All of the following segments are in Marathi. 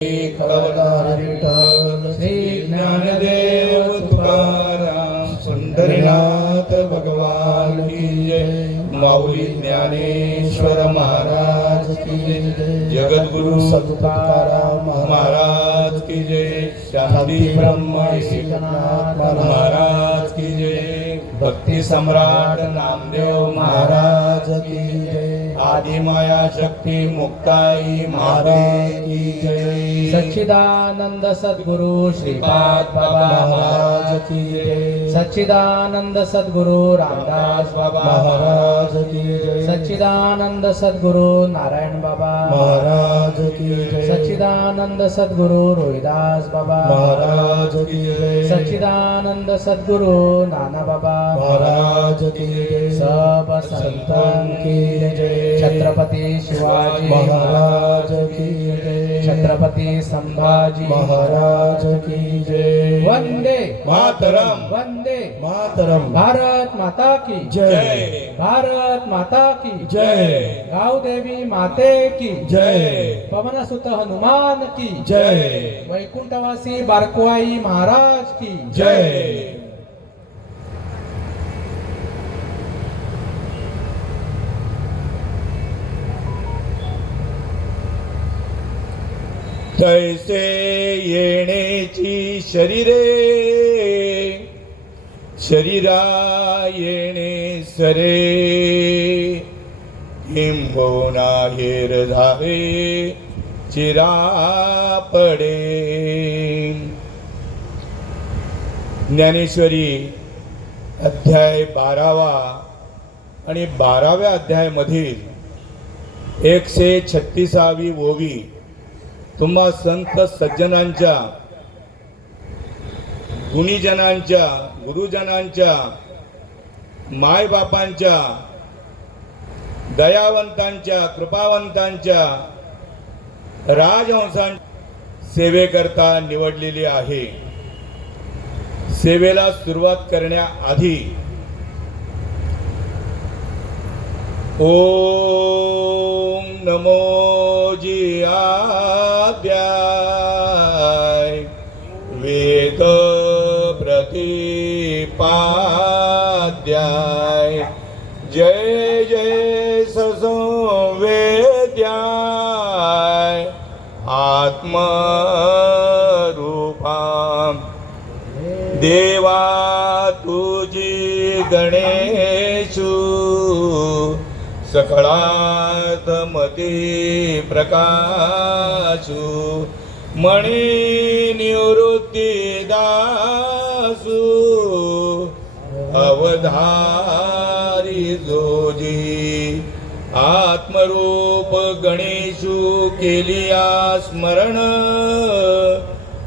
विठ्ठल श्री ज्ञानदेव तुकाराम पंढरीनाथ भगवान की जय। माऊली ज्ञानेश्वर महाराज की जय। जगद्गुरु तुकाराम महाराज की जय। शांती ब्रह्म महाराज की जय। भक्ति सम्राट नामदेव महाराज की जय। आदि माया शक्ति मुक्ताई महाराज की जय। सच्चिदानंद सद्गुरु श्रीपाद बाबा महाराज की जय। सच्चिदानंद सद्गुरु रामदास बाबा महाराज की जय। सच्चिदानंद सद्गुरु नारायण बाबा महाराज की जय। सच्चिदानंद सद्गुरु रोहिदास बाबा महाराज की जय। सच्चिदानंद सद्गुरु नाना बाबा महाराज की जय। सब संतन की जय। छत्रपती शिवाजी महाराज की जय। छत्रपती संभाजी महाराज की जय। वंदे मातरम वंदे मातरम। भारत माता की जय। भारत माता की जय। गाव देवी माते की जय। पवनसुत हनुमान की जय। वैकुंठवासी बारकवाई महाराज की जय। तैसे येण्याची शरीरे शरीरा येणे सरे किंबहुना हेर धावे चिरा पडे। ज्ञानेश्वरी अध्याय 12वा आणि 12व्या अध्यायामधील 136वी ओवी तुम्हा संत सज्जनांच्या गुणीजनांच्या गुरुजनांच्या मायबापांच्या दयावंतांच्या कृपावंतांच्या राजहंसांच्या सेवेकरता निवडलेली आहे। सेवेला सुरुवात करण्याआधी ओम नमो जियाद्याय वेद प्रतिपाद्याय जय जय ससंवेद्याय आत्मरूपां देवा तुझी गणेशु सकळात मती प्रकाशु मणि निवृत्ती दासु अवधारी जोजी आत्मरूप गणेशु केलिया स्मरण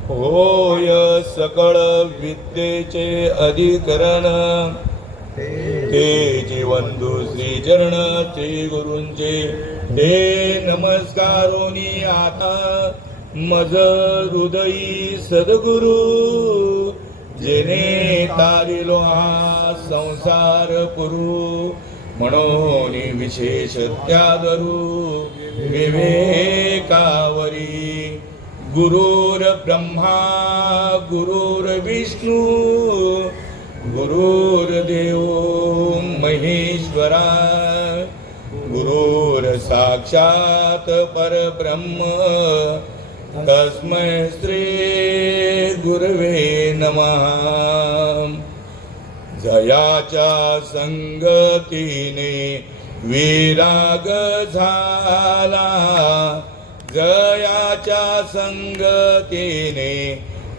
होय सकळ विद्येचे अधिकरण ते जीवंदु श्री चरण श्री गुरूंचे ते नमस्कारोनी आता मज हृदयी सद्गुरु जेने तारिलो हा संसार पुरू म्हणून विशेष त्यागरू विवेकावरी गुरुर ब्रह्मा गुरुर विष्णू गुरुर्देव महेश्वरा गुरुर साक्षात परब्रह्म तस्मै श्री गुरवे नमः। जयाच्या संगतीने विराग झाला जयाच्या संगतीने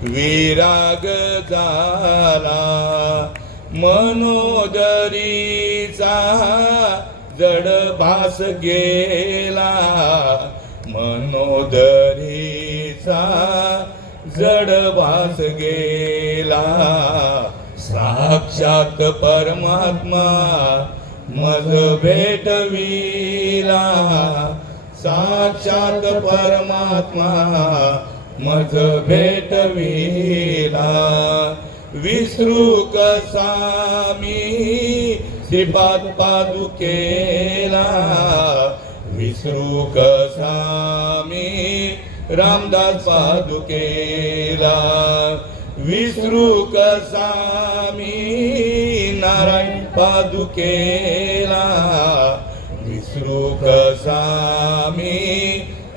विराग झाला मनोदरीचा जड भास गेला मनोदरीचा जड भास गेला साक्षात परमात्मा मज भेटविला साक्षात परमात्मा मज भेटविला विसरू कसा मी श्रीपाद पादुकेला विसरू कसा मी रामदास पादुकेला विसरू कसा मी नारायण पादुकेला विसरू कसा मी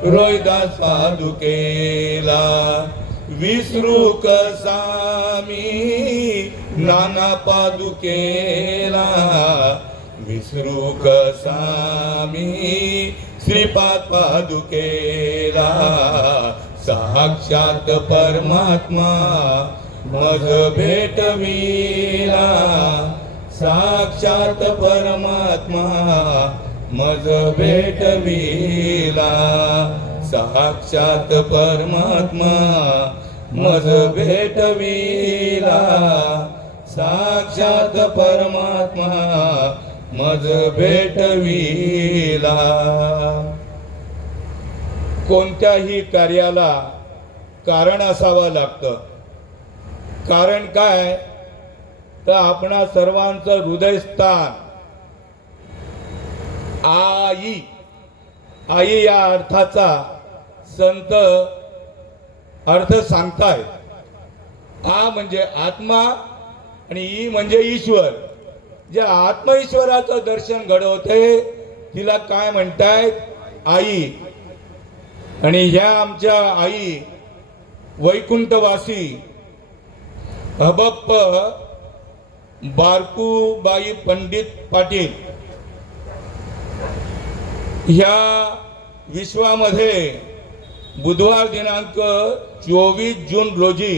रोहिदास पादुकेला विसरू कसा मी नाना पादुकेला विसरू कसा मी श्रीपाद पादुकेला साक्षात परमात्मा मज भेटविला साक्षात परमात्मा मज भेटविला साक्षात परमात्मा मज भेटविला साक्षात परमात्मा मज भेटविला. कोणत्याही कार्याला कारण असावं लागतं. कारण काय तर आपणा सर्वांचं हृदयस्थान आई आई या अर्थाचा संत अर्थ सांगतायत. आ म्हणजे आत्मा आणि ई म्हणजे ईश्वर. जे आत्म ईश्वराचं दर्शन घडवते तिला काय म्हणतायत आई. आणि ह्या आमच्या आई वैकुंठवासी अबप्प बारकूबाई पंडित पाटील ह्या विश्वामध्ये बुधवार दिनांक 24 जून रोजी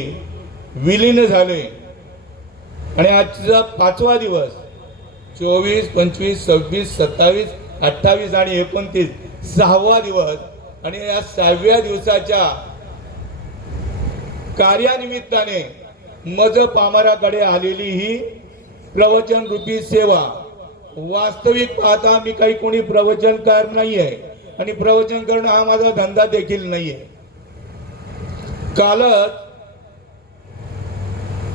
विलीन झाले. आणि आजचा 5वा दिवस 24, 25, 26, 27, 28 आणि 29 6वा दिवस. आणि या 6व्या दिवसाच्या कार्यानिमित्ताने मज पामराकडे आलेली ही प्रवचन रूपी सेवा. वास्तविक पाहता मी काही कोणी प्रवचनकार नाही आहे आणि प्रवचन करणं हा माझा धंदा देखील नाही आहे. कालच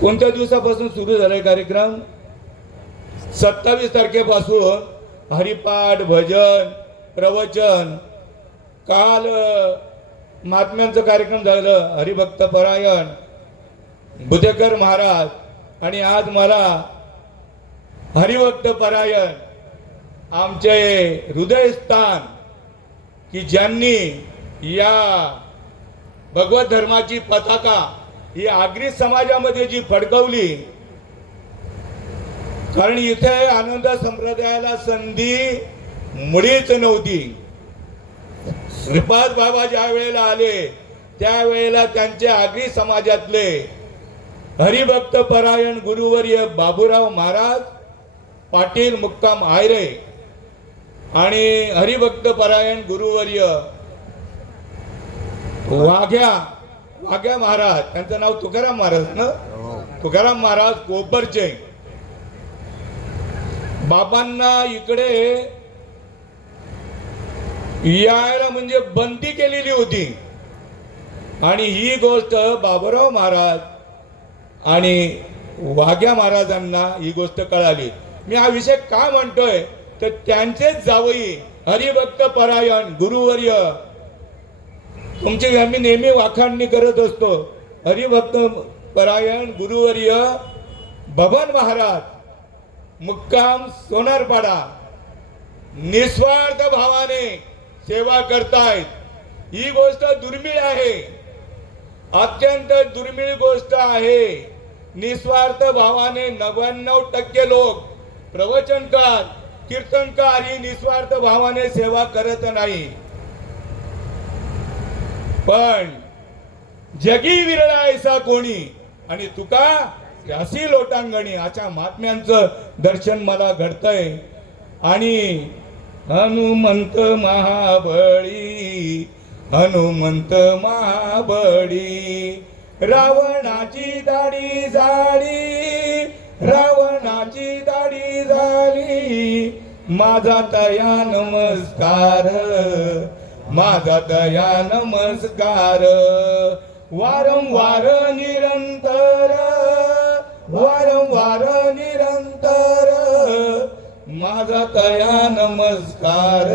कोणत्या दिवसापासून सुरू झालाय कार्यक्रम 27 तारखेपासून हरिपाठ भजन प्रवचन. काल महात्म्यांचं कार्यक्रम झालं हरिभक्त परायण बुधेकर महाराज. आणि आज मला हरिभक्त परायण आमचे हृदयस्थान की ज्यांनी या भगवत धर्माची पताका ही आगरी समाजामध्ये जी फडकवली. कारण इथे आनंद संप्रदायाला संधी मुळीच नव्हती. श्रीपाद बाबा ज्या वेळेला आले त्यावेळेला त्यांचे आगरी समाजातले हरिभक्त परायण गुरुवर्य बाबूराव महाराज पाटील मुक्काम आयरे आणि हरिभक्त परायण गुरुवर्य वाघ्या महाराज त्यांचं नाव तुकाराम महाराज ना तुकाराम महाराज कोपरचे बाबांना इकडे यायला म्हणजे बंदी केलेली होती. आणि ही गोष्ट बाबूराव महाराज आणि वाघ्या महाराजांना ही गोष्ट कळाली. मी हा विषय का म्हणतोय तर त्यांचेच जावई हरिभक्त परायण गुरुवर्य तुमची आम्ही नेहमी वाखाणणी करत असतो. हरिभक्त परायण गुरुवर्य बबन महाराज मुक्काम सोनारपाडा निस्वार्थ भावाने सेवा करतायत. ही गोष्ट दुर्मिळ आहे. अत्यंत दुर्मिळ गोष्ट आहे. निस्वार्थ भावाने 99% लोक प्रवचनकार कीर्तनकार ही निस्वार्थ भावाने सेवा करत नाही. पण जगी विरळा ऐसा कोणी आणि तुका त्यासी लोटांगणी अशा महात्म्यांचं दर्शन मला घडतंय. आणि हनुमंत महाबळी हनुमंत महाबळी रावणाची दाढी झाली रावणाची दाढी झाली माझा तया नमस्कार माझा तया नमस्कार वारंवार निरंतर वारंवार निरंतर माझा तया नमस्कार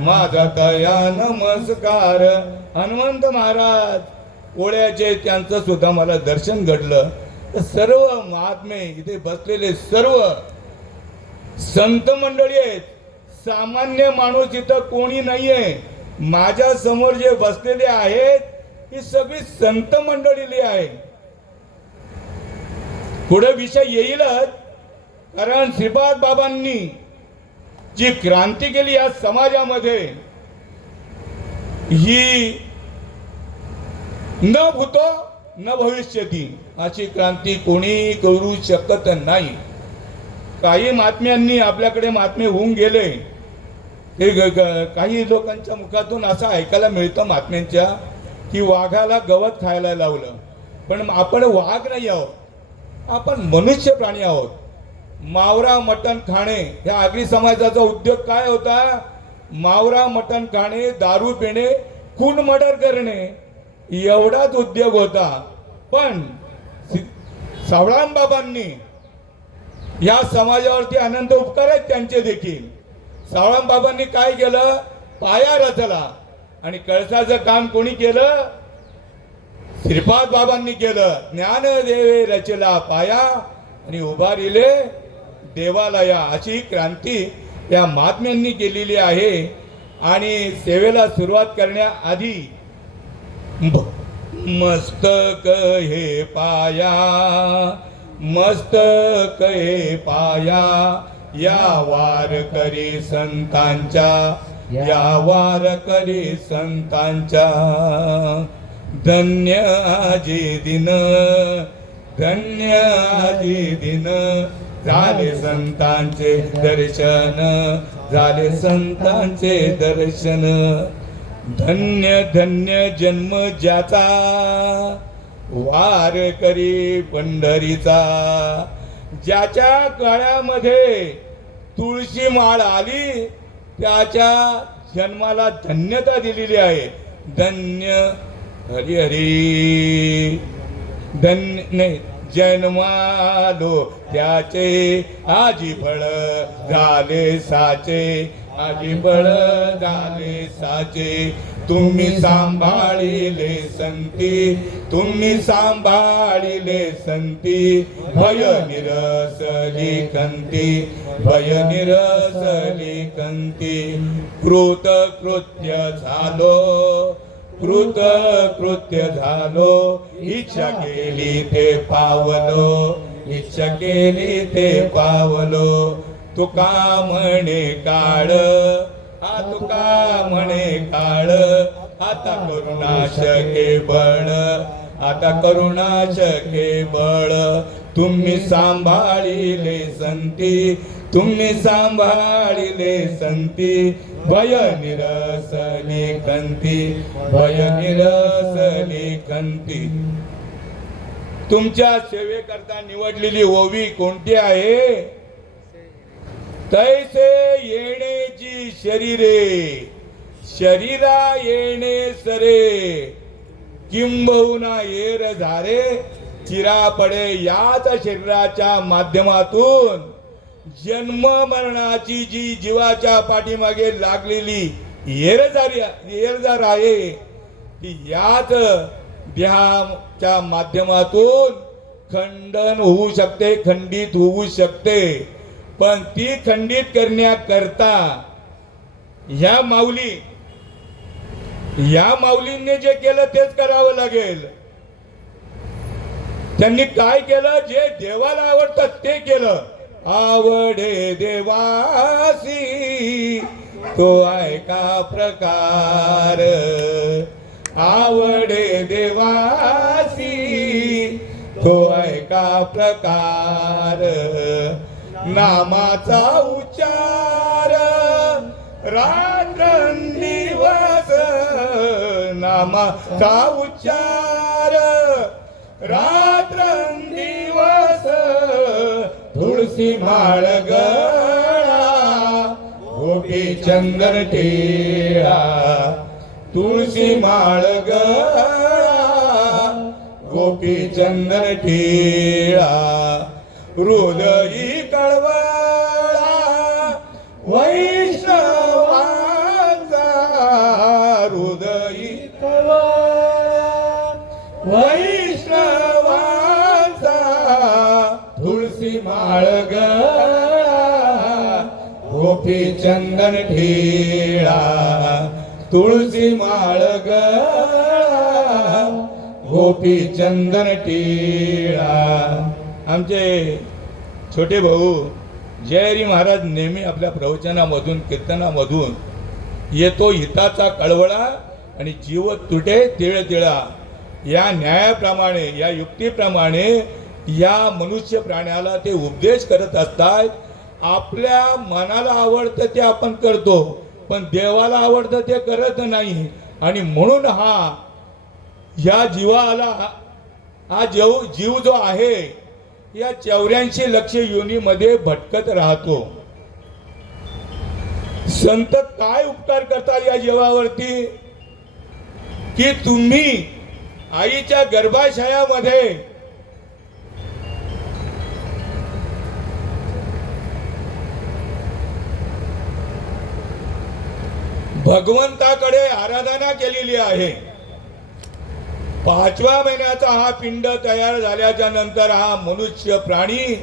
माझा तया नमस्कार. हनुमंत महाराज पोळ्याचे त्यांचं सुद्धा मला दर्शन घडलं. तर सर्व महात्मे इथे बसलेले सर्व संत मंडळी आहेत. सामान्य माणूस इथं कोणी नाहीये. माझ्या समोर जे बसलेले आहेत ही सगळी संत मंडळी आहे. पुढे विषय येईलच, कारण श्रीपाद बाबांनी जी क्रांती केली या समाजामध्ये ही न भूतो न भविष्यती अशी क्रांती कोणी करू शकत नाही. काही महात्म्यांनी आपल्याकडे महात्मे होऊन गेले. काही लोकांच्या मुखातून असं ऐकायला मिळतं महात्म्यांच्या की वाघाला गवत खायला लावलं. पण आपण वाघ नाही आहोत, आपण मनुष्य प्राणी आहोत. मावरा मटण खाणे ह्या आगरी समाजाचा उद्योग काय होता? मावरा मटण खाणे, दारू पिणे, खून मर्डर करणे एवढाच उद्योग होता. पण सावळाम बाबांनी या समाजावरती अनंत उपकार आहेत त्यांचे देखील. सावळाम बाबांनी काय केलं? पाया रचला. आणि कळसाचं काम कोणी केलं? श्रीपाद बाबांनी केलं. ज्ञानदेवे रचला पाया आणि उभारिले देवालया. अशी क्रांती या महात्म्यांनी केलेली आहे. आणि सेवेला सुरुवात करण्याआधी मस्तक हे पाया, मस्तक हे पाया या वारकरी संतांच्या, या वारकरी संतांच्या. धन्य आजी दिन, धन्य आजी दिन, झाले संतांचे दर्शन, झाले संतांचे दर्शन. धन्य धन्य जन्म ज्याचा, वारकरी पंढरीचा. ज्याच्या गळ्यामध्ये तुळशी माळ आली त्याच्या जन्माला धन्यता दिलेली आहे. धन्य हरी हरी धन्य नाही जन्मालो त्याचे, आजी फळ झाले साचे, आजी फळ झाले साचे. तुम्ही सांभाळिले संती, तुम्ही सांभाळिले संती. भय निरसली कंती, भय निरसली कंती. कृत कृत्य झालो, कृत कृत्य झालो. इच्छा केली ते पावलो, इच्छा केली ते पावलो. तुका म्हणे काळ, हा तुका म्हणे काळ. आता करुणाशके बळ, आता करुणाशके बळ. तुम्ही सांभाळिले संती, तुम्ही सांभाळिले संती. भय निरसली कंती, भय निरसली कंती. तुमच्या सेवेकरता निवडलेली ओवी कोणती आहे? तैसे येण्याची शरीरे, शरीरा येणे सरे. किंबहुना येर झारे, चिरा पडे याच शरीराच्या माध्यमातून. जन्म मरणाची जी जीवाच्या पाठीमागे लागलेली येरझार आहे ती याच देहाच्या माध्यमातून खंडन होऊ शकते, खंडित होऊ शकते. पण ती खंडित करण्याकरता या माऊलींनी जे केलं तेच करावं लागेल. त्यांनी काय केलं? जे देवाला आवडतं ते केलं. आवडे देवासी तो ऐका प्रकार, आवडे देवासी तो ऐका प्रकार. नामाचा उच्चार रात्रंदिवस, नामाचा उच्चार रात्रंदिवस. तुळशी माळ गळा, गोपी चंदन टिळा. तुळशी माळ गळा, गोपी चंदन टिळा. हृदयी कळवळा वैष्णवांचा, हृदयी तव वैष्णवांचा तुळशी माळग गोपी चंदन ठेळा तुळशी माळग गोपी चंदन टिळा. आमचे छोटे भाऊ जयहरी महाराज नेहमी आपल्या प्रवचनामधून कीर्तनामधून येतो हिताचा कळवळा आणि जीव तुटे तिळ तिळा या न्यायाप्रमाणे या युक्तीप्रमाणे या मनुष्य प्राण्याला ते उपदेश करत असतात. आपल्या मनाला आवडतं ते आपण करतो पण देवाला आवडतं ते करत नाही आणि म्हणून या जीवाला हा जीव जो आहे या 84 लक्ष योनीमध्ये भटकत राहतो. संत काय उपकार करतात या जीवावरती की तुम्ही आईच्या गर्भाशयामध्ये भगवंताकडे आराधना केलेली आहे. 5व्या महिन्याचा हा पिंड तयार झाल्याच्या नंतर हा मनुष्य प्राणी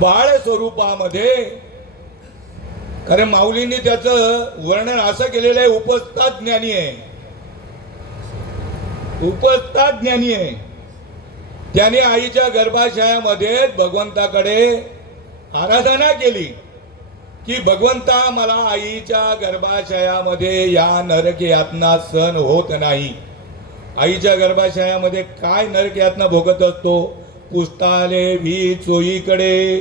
बाळ स्वरूपामध्ये, कारण माऊलींनी त्याचं वर्णन असं केलेलं आहे, उपस्थित ज्ञानी आहे. उपस्थित ज्ञानी आहे. त्याने आईच्या गर्भाशयामध्ये भगवंताकडे आराधना केली की भगवंता मला आईच्या गर्भाशयामध्ये या नरक यातना सहन होत नाही. आईच्या गर्भाशयामध्ये काय नरक यातना भोगत असतो. पुस्ताले भी चोईकडे,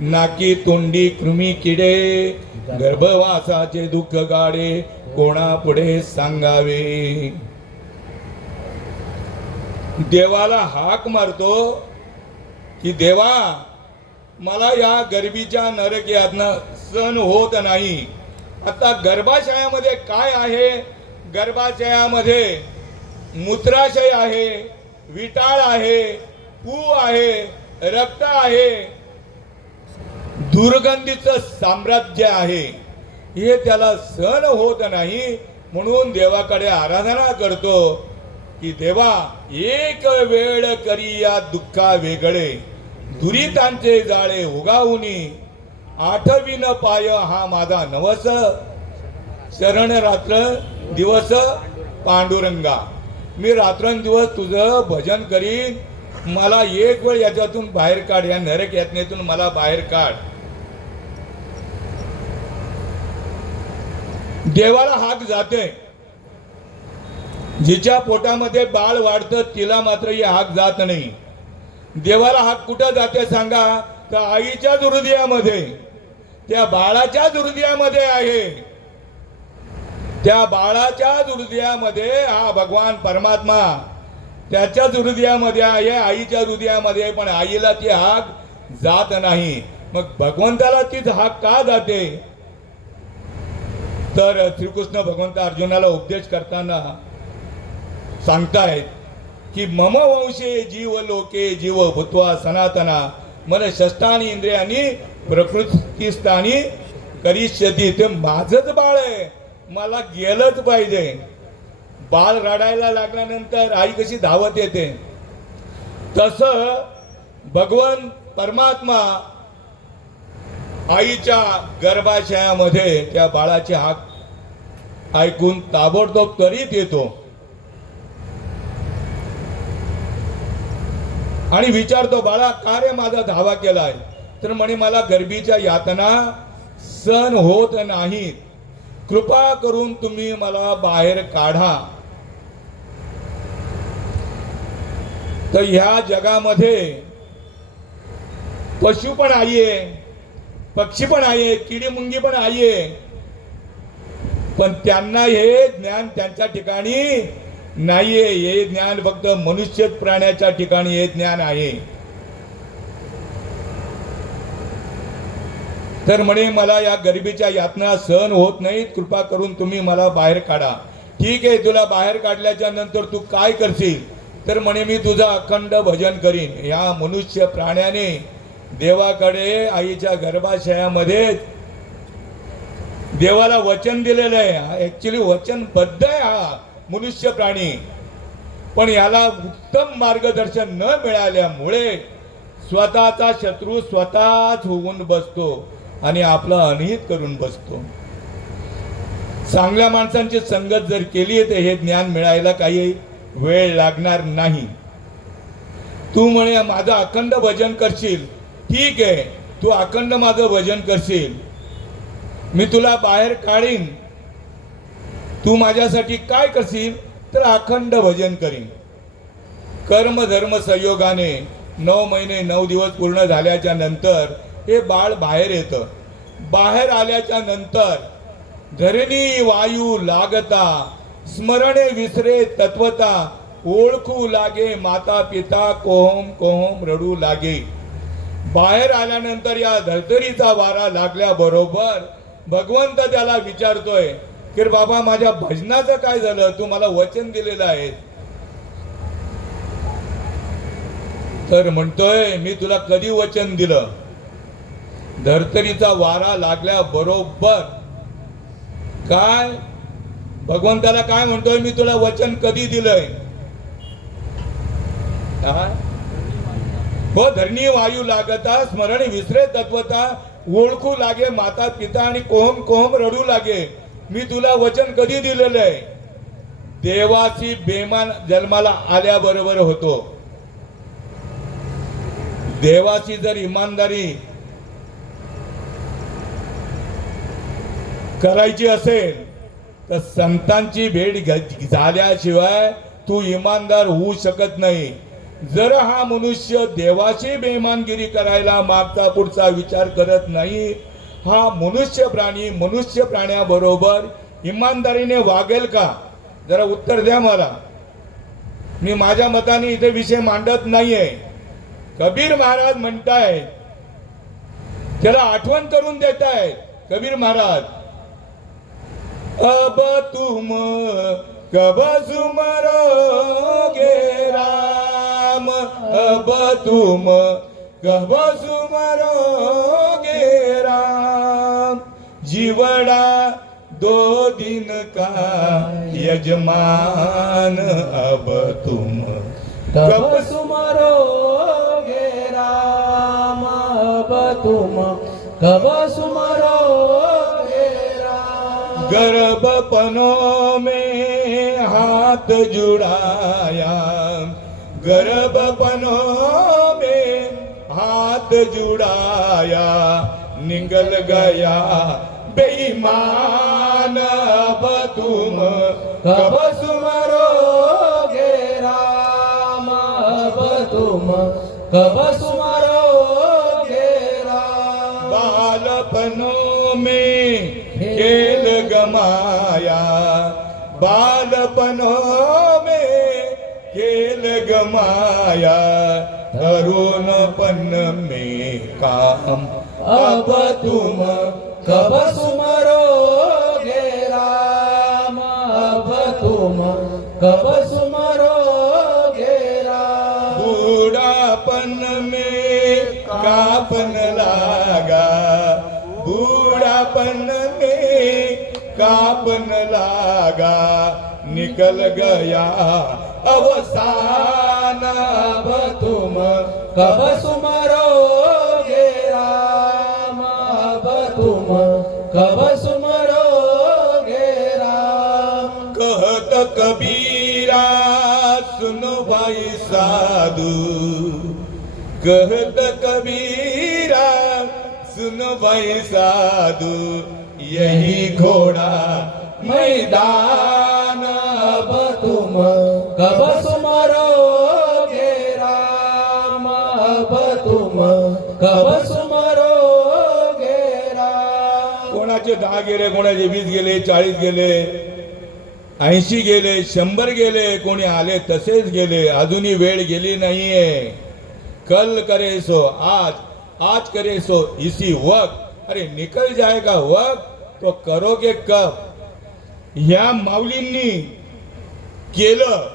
नाकी तोंडी कृमी किडे, गर्भवासाचे दुःख गाडे, कोणापुढे सांगावे. देवाला हाक मारतो की देवा मला या गर्भीच्या नरक यातना सहन होत नाही. आता गर्भाशयामध्ये काय आहे. गर्भाशयामध्ये मूत्राशय आहे, विटाळ आहे, पू आहे, रक्त आहे, दुर्गंधीचं साम्राज्य आहे. हे त्याला सहन होत नाही. म्हणून देवाकडे आराधना करतो की देवा एक वेळ करी या दुःखा वेगळे, दुरितांचे जाळे उगावूनी, आठवीन पाय हा माझा नवस, शरण रात्र दिवस पांडुरंगा. मी रात्रंदिवस तुझं भजन करीन. मला एक वेळ याच्यातून बाहेर काढ, या नरक यातनेतून मला बाहेर काढ. देवाला हाक जाते. जिच्या पोटामध्ये बाळ वाढतं तिला मात्र ही हाक जात नाही. देवाला हाक कुठं जाते सांगा. तर आईच्या हृदयामध्ये, त्या बाळाच्या हृदयामध्ये आहे. त्या बाळाच्या हृदयामध्ये हा भगवान परमात्मा त्याच्याच हृदयामध्ये आहे, आईच्या हृदयामध्ये. पण आईला ती हाक जात नाही. मग भगवंताला तीच हाक का जाते. तर श्रीकृष्ण भगवंत अर्जुनाला उपदेश करताना सांगतायत की मम वंशे जीव लोके जीव भूत्वा सनातना, मन षष्ठानी इंद्रियानी प्रकृती स्थानी करिष्यती. ते माझंच बाळ आहे, मला गेलंच पाहिजे. बाळ रडायला लागल्यानंतर आई कशी धावत येते, तसं भगवान परमात्मा आईच्या गर्भाशयामध्ये त्या बाळाची हाक ऐकून ताबडतोब त्वरित येतो आणि विचारतो, बाळा का रे माझा धावा केलाय. तर म्हणे मला गर्भीच्या यातना सहन होत नाही, कृपा करून तुम्ही मला बाहेर काढा. तर ह्या जगामध्ये पशु पण आई आहे, पक्षी पण आहे, किडी मुंगी पण आहे. पण त्यांना हे ज्ञान त्यांच्या ठिकाणी नाहीये. हे ज्ञान फक्त मनुष्य प्राण्याच्या ठिकाणी हे ज्ञान आहे. तर म्हणे मला या गरिबीच्या यातना सहन होत नाहीत, कृपा करून तुम्ही मला बाहेर काढा. ठीक आहे, तुला बाहेर काढल्याच्या नंतर तू काय करशील. तर म्हणे मी तुझं अखंड भजन करीन. या मनुष्य प्राण्याने देवाकडे आईच्या गर्भाशयामध्ये देवाला वचन दिलेलं आहे. ऍक्च्युली वचनबद्ध आहे हा मनुष्य प्राणी, पण याला उत्तम मार्गदर्शन न मिळाल्यामुळे स्वतःचा शत्रू स्वतःच होऊन बसतो आणि आपला अनहित करून बसतो. चांगल्या माणसांची संगत जर केली तर हे ज्ञान मिळायला काही वेळ लागणार नाही. तू म्हणे माझं अखंड भजन करशील, ठीक आहे, तू अखंड माझं भजन करशील, मी तुला बाहेर काढीन, तू माझ्यासाठी काय करशील तर अखंड भजन करीन. कर्म धर्म संयोगाने 9 महिने 9 दिवस पूर्ण झाल्याच्या नंतर हे बाळ बाहेर येतं. बाहेर आल्याच्या नंतर धरणी वायू लागता, स्मरणे विसरे तत्वता, ओळखू लागे माता पिता, कोहम कोहम रडू लागे. बाहेर आल्यानंतर या धर्तरीचा वारा लागल्याबरोबर भगवंत त्याला विचारतोय की बाबा माझ्या भजनाचं काय झालं, तू मला वचन दिलेलं आहे. तर म्हणतोय मी तुला कधी वचन दिलं. धर्तरीचा वारा लागल्याबरोबर काय भगवंताला काय म्हणतोय, मी तुला वचन कधी दिलंय. काय हो, धरणी वायू लागता, स्मरण विसरे तत्वता, ओळखू लागे माता पिता आणि कोहम कोहम रडू लागे. मी तुला वचन कधी दिलेलं आहे. देवाची बेमान जन्माला आल्याबरोबर होतो. देवाची जर इमानदारी करायची असेल तर संतांची भेट झाल्याशिवाय तू इमानदार होऊ शकत नाही. जर हा मनुष्य देवाची बेमानगिरी करायला मागचा पुढचा विचार करत नाही, हा मनुष्य प्राण्याबरोबर इमानदारीने वागेल का? जरा उत्तर द्या मला. मी माझ्या मताने इथे विषय मांडत नाहीये. कबीर महाराज म्हणतायत, त्याला आठवण करून देतायत कबीर महाराज, अब तुम कब सुमरोगे राम, अब तुम कब सुमरोगे राम, जीवड़ा 2 दिन का यजमान, अब तुम कब सुमरोगे राम, अब तुम कब सुमरोगे राम. गर्भपनों में हाथ जुड़ाया, गर्भपनों में हाथ जुड़ाया, निकल गया बेईमान, अब तुम कब सुमरोगे राम, अब तुम कब सुमरोगे राम. बालपनों में खेल गमाया, बालपनों में खेल गमाया, तरुणपन में काम, अब तुम कब सुमरोगे राम, अब तुम कब सुमरोगे राम. बूढ़ापन में कापन लागा, बूढ़ापन में कापन लागा, निकल गया अवसान, अब तुम कब सुमरोगे राम, अब तुम कब सुमरोगे राम. कहत कबीरा सुनो भाई साधु, कहत कबीरा सुनो भाई साधु, यही घोड़ा मैदान, अब तुम कब सुमरोगे राम, अब तुम कब सुमरोगे राम. कोणाचे 10 गेले, कोणाचे 20 गेले, 40 गेले, 80 गेले, 100 गेले, कोणी आले तसेच गेले. अजूनही वेळ गेली नाहीये. कल करे सो आज, आज करे सो इसी वक्त. अरे निकल जाएगा वक्त तो करोगे कब. या माऊलींनी केलं,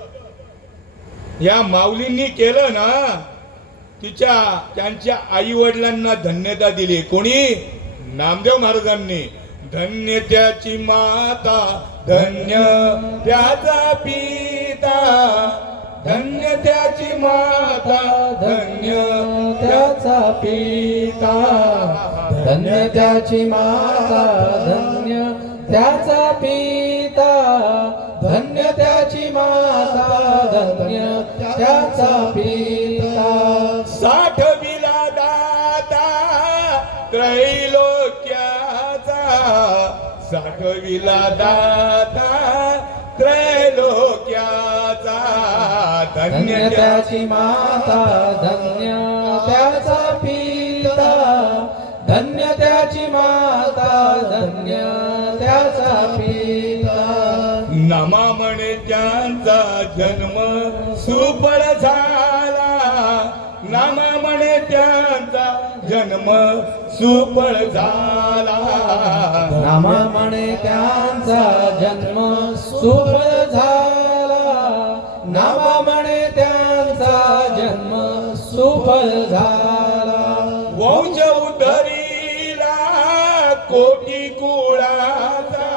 या माऊलींनी केलं ना, त्यांच्या आई वडिलांना धन्यता दिली. कोणी? नामदेव महाराजांनी. धन्य त्याची माता धन्य त्याचा पिता धन्य त्याची माता धन्य त्याचा पिता धन्य त्याची माता धन्य त्याचा पिता धन्य त्याची माता धन्य त्याचा पिता साठविला दाता त्रैलोक्याचा साठविला दाता त्रैलोक्याचा धन्य त्याची माता धन्य त्याचा पिता धन्य त्याची माता धन्य त्याचा पिता नमा म्हणे त्यांचा जन्म सुफळ झाला नमा म्हणे त्यांचा जन्म सुफळ झाला नामा म्हणे त्यांचा जन्म सुफळ झाला नामा म्हणे त्यांचा जन्म सुफळ झाला वंश उद्धरीला कोटी कुळाचा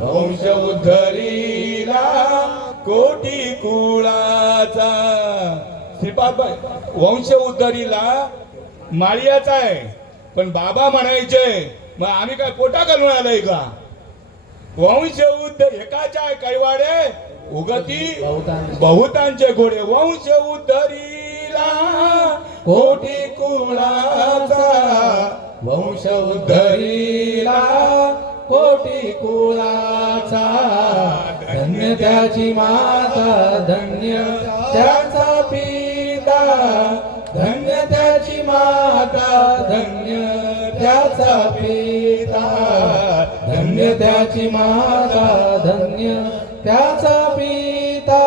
वंश उद्धरीला कोटी कुळाचा श्रीपाद वंश उद्धरीला माळियाचा आहे पण बाबा म्हणायचे मग आम्ही काय पोटा घालून आलोय का वंश उद्धर एकाच्या कैवाडे उगती बहुतांचे घोडे वंश उद्धरीला कोटी कुळाचा वंश उद्धरीला कोटी कुळाचा धन्य त्याची माता धन्य त्याचा पिता धन्य त्याची माता धन्य त्याचा पिता धन्य त्याची माता धन्य त्याचा पिता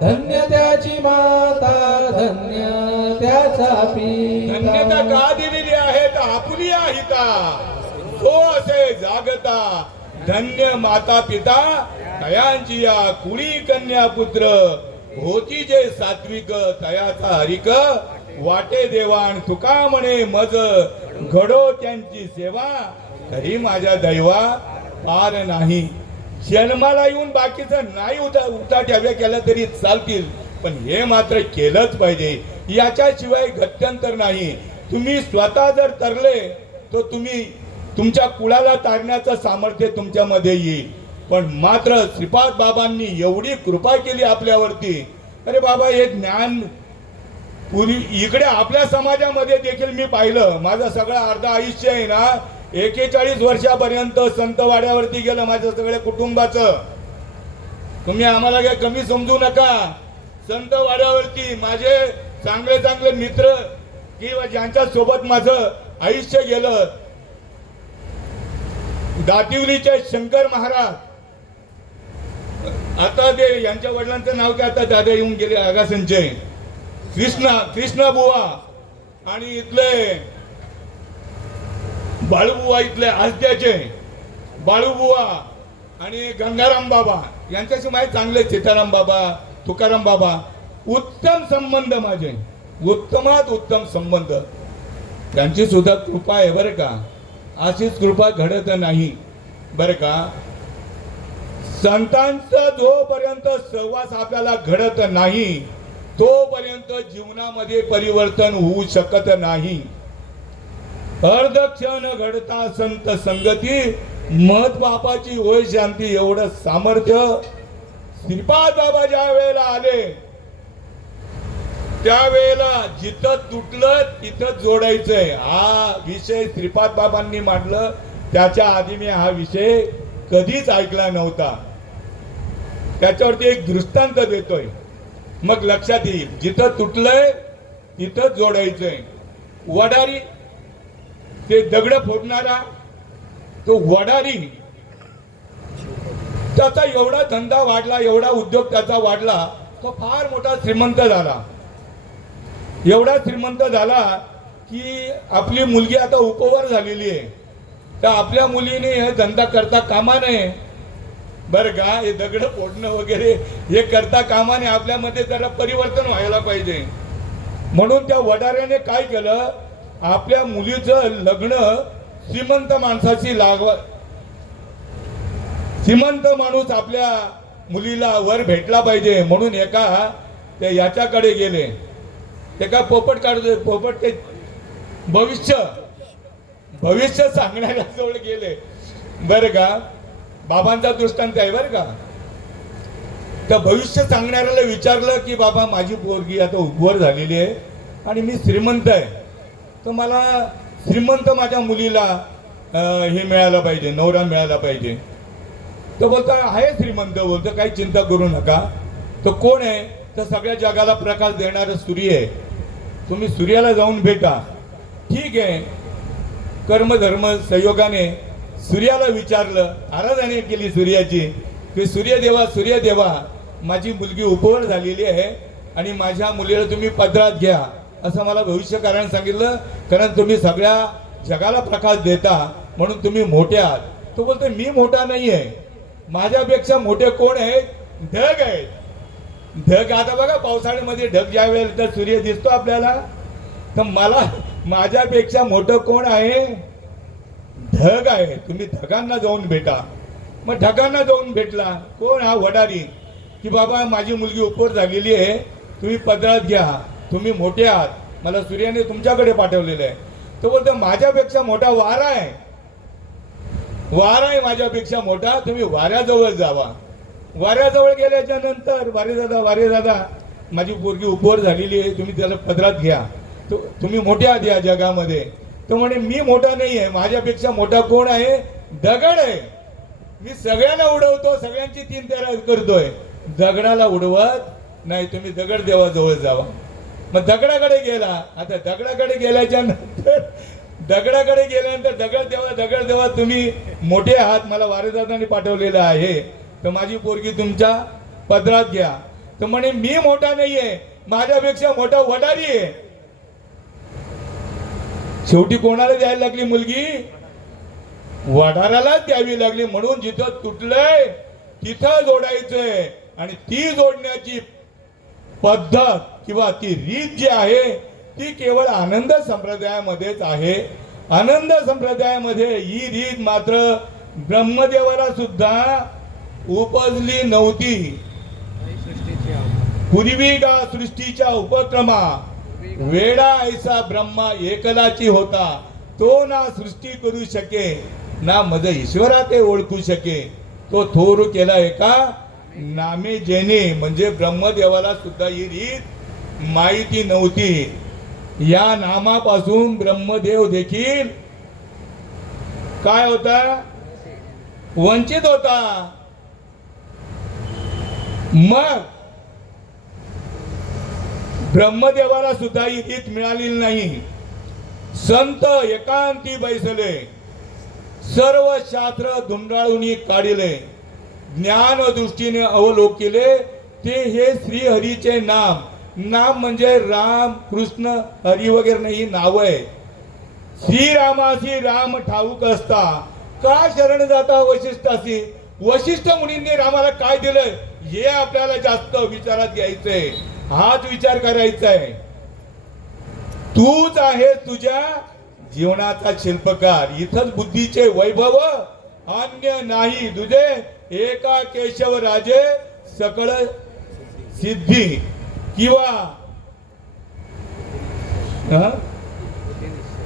धन्य त्याची माता धन्य त्याचा धन्यता पिता का दिलेली आहे तर आपुली आहे का तो असे जागता धन्य माता पिता तयांची या कुळी कन्या पुत्र होती जे सात्विक तयाचा हरिक वाटे देवाण तुका म्हणे मज घडो त्यांची सेवा तरी माझ्या दैवा पार नाही जन्माला येऊन बाकीचं नाही उठा ठेव्या केलं तरी चालतील पण हे मात्र केलंच पाहिजे याच्याशिवाय गत्यंतर नाही तुम्ही स्वतः जर तरले तर तुम्ही तुमच्या कुळाला तारण्याचं सामर्थ्य तुमच्यामध्ये येईल पण मात्र श्रीपाद बाबांनी एवढी कृपा केली आपल्यावरती अरे बाबा हे ज्ञान पूर्वी इकडे आपल्या समाजामध्ये देखील मी पाहिलं माझं सगळं अर्ध आयुष्य आहे ना 41 वर्षापर्यंत संत वाड्यावरती गेलं माझ्या सगळ्या कुटुंबाचं तुम्ही आम्हाला काही कमी समजू नका संत वाड्यावरती माझे चांगले चांगले मित्र किंवा ज्यांच्या सोबत माझं आयुष्य गेलं दातिवलीचे शंकर महाराज आता ते यांच्या वडिलांचं नाव काय आता दादा येऊन गेले आगासनचे कृष्णा बुवा आणि इथले बाळूबुवा इथले आजद्याचे बाळूबुवा आणि गंगाराम बाबा यांच्याशी माझे चांगले सीताराम बाबा तुकाराम बाबा उत्तम संबंध माझे उत्तमात उत्तम संबंध त्यांची सुद्धा कृपा आहे बरं का अशीच कृपा घडत नाही बरं का संतांचा जोपर्यंत सहवास आपल्याला घडत नाही तोपर्यंत जीवनामध्ये परिवर्तन होऊ शकत नाही अर्धक्षण घडता संत संगती मत बापाची होय शांती एवढं सामर्थ्य श्रीपाद बाबा ज्या वेळेला आले त्यावेळेला जिथं तुटलं तिथं जोडायचंय हा विषय श्रीपाद बाबांनी मांडलं त्याच्या आधी मी हा विषय कधीच ऐकला नव्हता त्याच्यावरती एक दृष्टांत देतोय मग लक्षात येईल जिथं तुटलंय तिथं जोडायचंय वडारी ते दगड फोडणारा तो वडारी त्याचा एवढा धंदा वाढला एवढा उद्योग त्याचा वाढला तो फार मोठा श्रीमंत झाला एवढा श्रीमंत झाला की आपली मुलगी आता उपवर झालेली आहे तर आपल्या मुलीने हे धंदा करता कामा नये बरं का हे दगड फोडणं वगैरे हे करता कामाने आपल्यामध्ये जरा परिवर्तन व्हायला पाहिजे म्हणून त्या वडाऱ्याने काय केलं आपल्या मुलीचं लग्न श्रीमंत माणसाची लागवड, श्रीमंत माणूस आपल्या मुलीला वर भेटला पाहिजे म्हणून ते याच्याकडे गेले, एका पोपट काढू, पोपट ते भविष्य सांगणाऱ्या जवळ गेले बर का. बाबांचा दृष्टांत आहे बर का. तर भविष्य सांगणाऱ्याला विचारलं की बाबा माझी पोरगी आता उद्भर झालेली आहे आणि मी श्रीमंत आहे, तर मला श्रीमंत माझ्या मुलीला हे मिळालं पाहिजे, नवरा मिळाला पाहिजे. तर बोलता आहे श्रीमंत, बोलतो काही चिंता करू नका. तर कोण आहे, तर सगळ्या जगाला प्रकाश देणारं सूर्य आहे, तुम्ही सूर्याला जाऊन भेटा. ठीक आहे. कर्मधर्म संयोगाने सूर्याला विचारलं, आराधना केली सूर्याची की सूर्यदेवा माझी मुलगी उपवर झालेली आहे आणि माझ्या मुलीला तुम्ही पदरात घ्या असं मला भविष्यकाराने सांगितलं, कारण तुम्ही सगळ्या जगाला प्रकाश देता म्हणून तुम्ही मोठे आहात. तो बोलतो मी मोठा नाही आहे, माझ्यापेक्षा मोठे कोण आहेत, ढग आहेत. ढग आता बघा पावसाळ्यामध्ये ढग ज्या वेळेला तर सूर्य दिसतो आपल्याला, तर माझ्यापेक्षा मोठं कोण आहे, ढग आहे. तुम्ही ढगांना जाऊन भेटा. मग ढगांना जाऊन भेटला कोण, हा वडारी, की बाबा माझी मुलगी उपवर झालेली आहे, तुम्ही पदरात घ्या, तुम्ही मोठे आहात, मला सूर्याने तुमच्याकडे पाठवलेलं आहे. तो बोलतो माझ्यापेक्षा मोठा वारा आहे, वारा आहे माझ्यापेक्षा मोठा, तुम्ही वाऱ्याजवळ जावा. वाऱ्याजवळ गेल्याच्या नंतर वारे दादा माझी पोरगी उपवर झालेली आहे, तुम्ही त्याला पदरात घ्या, तुम्ही मोठे आहात या जगामध्ये. तो म्हणे मी मोठा नाही आहे, माझ्यापेक्षा मोठा कोण आहे, दगड आहे. मी सगळ्यांना उडवतो, सगळ्यांची 3 तेरा करतोय, दगडाला उडवत नाही, तुम्ही दगड देवाजवळ जावा. मग दगडाकडे गेला. आता दगडाकडे गेल्यानंतर दगड देवा तुम्ही मोठे आहात, मला वारेदादांनी पाठवलेलं आहे, तर माझी पोरगी तुमच्या पदरात घ्या. तर म्हणे मी मोठा नाहीये, माझ्यापेक्षा मोठा वडारी आहे. शेवटी कोणाला द्यायला लागली मुलगी, वडाराला द्यावी लागली. म्हणून जिथं तुटलंय तिथं जोडायचंय, आणि ती जोडण्याची पद्धत किंवा ती रीत जी आहे ती केवळ आनंद संप्रदायामध्येच आहे. आनंद संप्रदायामध्ये ही रीत मात्र ब्रह्मदेवाला सुद्धा उपजली नव्हती. पूर्वी का सृष्टीच्या उपक्रमा वेडा ऐसा ब्रह्मा एकलाची होता, तो ना सृष्टी करू शके ना मज ईश्वरा ते ओळखू शके, तो थोर केला एका नामे जेने. म्हणजे ब्रह्मदेवाला सुद्धा ही रीत माहिती नव्हती. या नामापासून ब्रह्मदेव देखील काय होता, वंचित होता. मग ब्रह्मदेवाला सुद्धा ही रीत मिळालेली नाही. संत एकांती बैसले, सर्व शास्त्र धुंडाळून काढिले, ज्ञान दृष्टीने अवलोकिले, ते हे श्री हरीचे नाम. नाम म्हणजे राम कृष्ण हरी वगैरे नाही, नाव आहे. श्रीरामासी राम ठाऊक असता, का शरण जाता वशिष्ठासी. वशिष्ठ मुनींनी रामाला काय दिलं हे आपल्याला जास्त विचारात घ्यायचंय, हाच विचार करायचा आहे. तूच आहे तुझ्या जीवनाचा शिल्पकार. इथंच बुद्धीचे वैभव अन्य नाही तुझे, एका केशव राजे सकळ सिद्धी. किंवा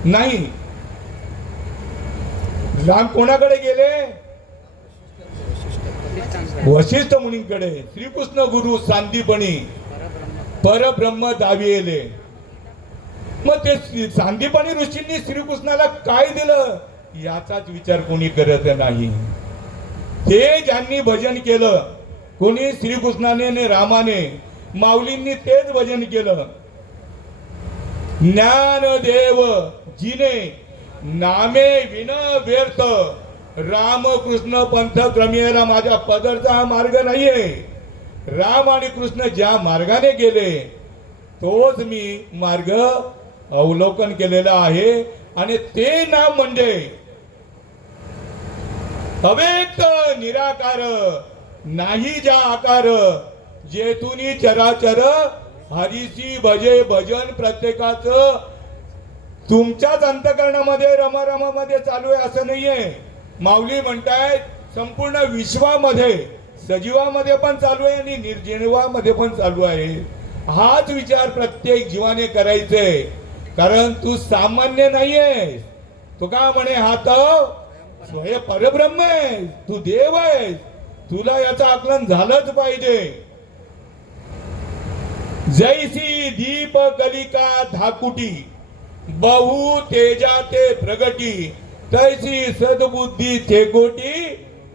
नाही, राम कोणाकडे गेले, वशिष्ठ मुनींकडे. श्रीकृष्ण गुरु सांदीपणी परब्रह्म दाविले. मग ते सांदीपणी ऋषींनी श्रीकृष्णाला काय दिलं याचाच विचार कोणी करत नाही. ते ज्यांनी भजन केलं, कोणी श्रीकृष्णाने ने रामाने, माऊलींनी तेच भजन केलं. ज्ञानदेव जिने नामे विन व्यर्थ, रामकृष्ण पंथ क्रमेला माझ्या पदरचा हा मार्ग नाहीये. राम आणि कृष्ण ज्या मार्गाने गेले तोच मी मार्ग अवलोकन केलेला आहे. आणि ते नाम म्हणजे अव्यक्त निराकार, नाही ज्या आकार, जेथुनी चराचर हरीसी भजे भजन. प्रत्येकाचं तुमच्याच अंतकरणामध्ये रमारमामध्ये चालू आहे असं नाहीये. माऊली म्हणतायत संपूर्ण विश्वामध्ये, सजीवामध्ये पण चालू आहे आणि निर्जीवामध्ये पण चालू आहे. हाच विचार प्रत्येक जीवाने करायचे, कारण तू सामान्य नाहीये. तू का म्हणे हा तर हे परब्रह्म आहे, तू देव आहे. तुला याचं आकलन झालंच पाहिजे. जैसी दीप कलिका धाकुटी, बहु तेजा ते प्रगटी, तैसी सद्बुद्धी थेकोटी